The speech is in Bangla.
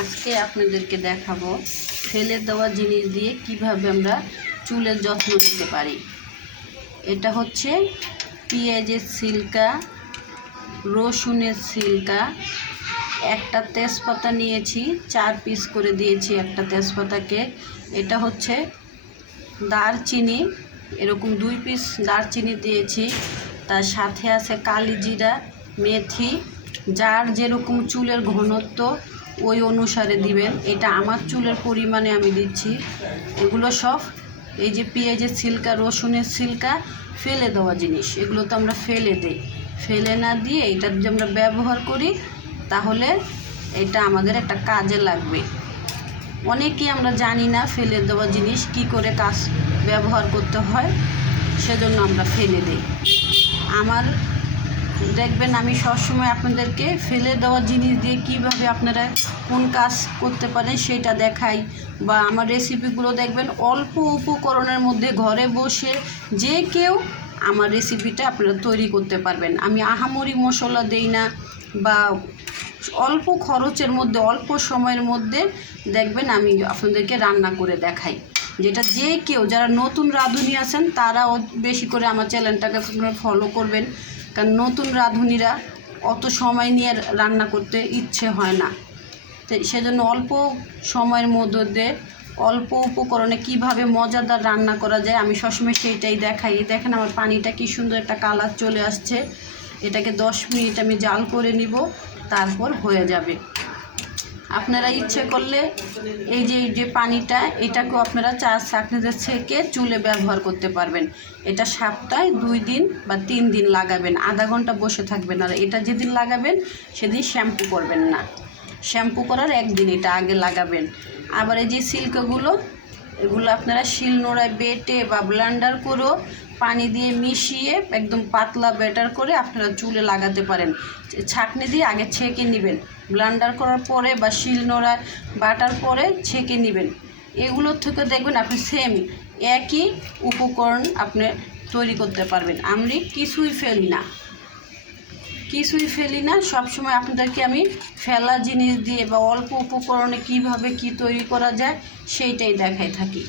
আজকে আপনাদেরকে দেখাবো ফেলে দেওয়া জিনিস দিয়ে কীভাবে আমরা চুলের যত্ন নিতে পারি। এটা হচ্ছে পেঁয়াজের সিল্কা, রসুনের সিল্কা, একটা তেজপাতা নিয়েছি, চার পিস করে দিয়েছি একটা তেজপাতাকে। এটা হচ্ছে দারচিনি, এরকম দুই পিস দারচিনি দিয়েছি। তার সাথে আছে কালি জিরা মেথি, যার যেরকম চুলের ঘনত্ব ওই অনুসারে দিবেন। এটা আমার চুলের পরিমাণে আমি দিচ্ছি। এগুলো সব এই যে পেঁয়াজের সিল্কা, রসুনের সিল্কা, ফেলে দেওয়া জিনিস। এগুলো তো আমরা ফেলে দিই। ফেলে না দিয়ে এটা যদি আমরা ব্যবহার করি, তাহলে এটা আমাদের একটা কাজে লাগবে। অনেকেই আমরা জানি না ফেলে দেওয়া জিনিস কি করে কাজ ব্যবহার করতে হয়, সেজন্য আমরা ফেলে দিই। আমার দেখবেন আমি সবসময় আপনাদেরকে ফেলে দেওয়া জিনিস দিয়ে কীভাবে আপনারা কোন কাজ করতে পারেন সেটা দেখাই বা আমার রেসিপিগুলো দেখবেন অল্প উপকরণের মধ্যে ঘরে বসে যে কেউ আমার রেসিপিটা আপনারা তৈরি করতে পারবেন। আমি আহামরি মশলা দেই না বা অল্প খরচের মধ্যে, অল্প সময়ের মধ্যে দেখবেন আমি আপনাদেরকে রান্না করে দেখাই। যেটা যে কেউ, যারা নতুন রাঁধুনি আছেন, তারাও বেশি করে আমার চ্যানেলটাকে আপনারা ফলো করবেন। কারণ নতুন রাঁধুনিরা অত সময় নিয়ে রান্না করতে ইচ্ছে হয় না। তো সেজন্য অল্প সময়ের মধ্যে অল্প উপকরণে কীভাবে মজাদার রান্না করা যায় আমি সবসময় সেইটাই দেখাই। দেখেন আমার পানিটা কি সুন্দর একটা কালার চলে আসছে। এটাকে দশ মিনিট আমি জাল করে নিব, তারপর হয়ে যাবে। আপনারা ইচ্ছে করলে এই যে যে পানিটা, এটাকেও আপনারা চা চাকনিতে ছেঁকে চুলে ব্যবহার করতে পারবেন। এটা সপ্তাহে দুই দিন বা তিন দিন লাগাবেন। আধা ঘণ্টা বসে থাকবেন। আর এটা যেদিন লাগাবেন, সেদিন শ্যাম্পু করবেন না। শ্যাম্পু করার একদিন এটা আগে লাগাবেন। আবার এই যে সিল্কগুলো এগুলো আপনারা শিল নোড়ায় বেটে বা ব্লান্ডার করেও পানি দিয়ে মিশিয়ে একদম পাতলা ব্যাটার করে আপনারা চুলে লাগাতে পারেন। ছাঁকনি দিয়ে আগে ছেঁকে নেবেন। ব্লান্ডার করার পরে বা শিল নোড়ায় বাটার পরে ছেঁকে নেবেন। এগুলোর থেকে দেখবেন আপনি সেম একই উপকরণ আপনি তৈরি করতে পারবেন। আমি কিছুই ফেলি না। কিছুই ফেলি না। সবসময় আপনাদেরকে আমি ফেলা জিনিস দিয়ে বা অল্প উপকরণে কীভাবে কি তৈরি করা যায়, সেইটাই দেখাই থাকি।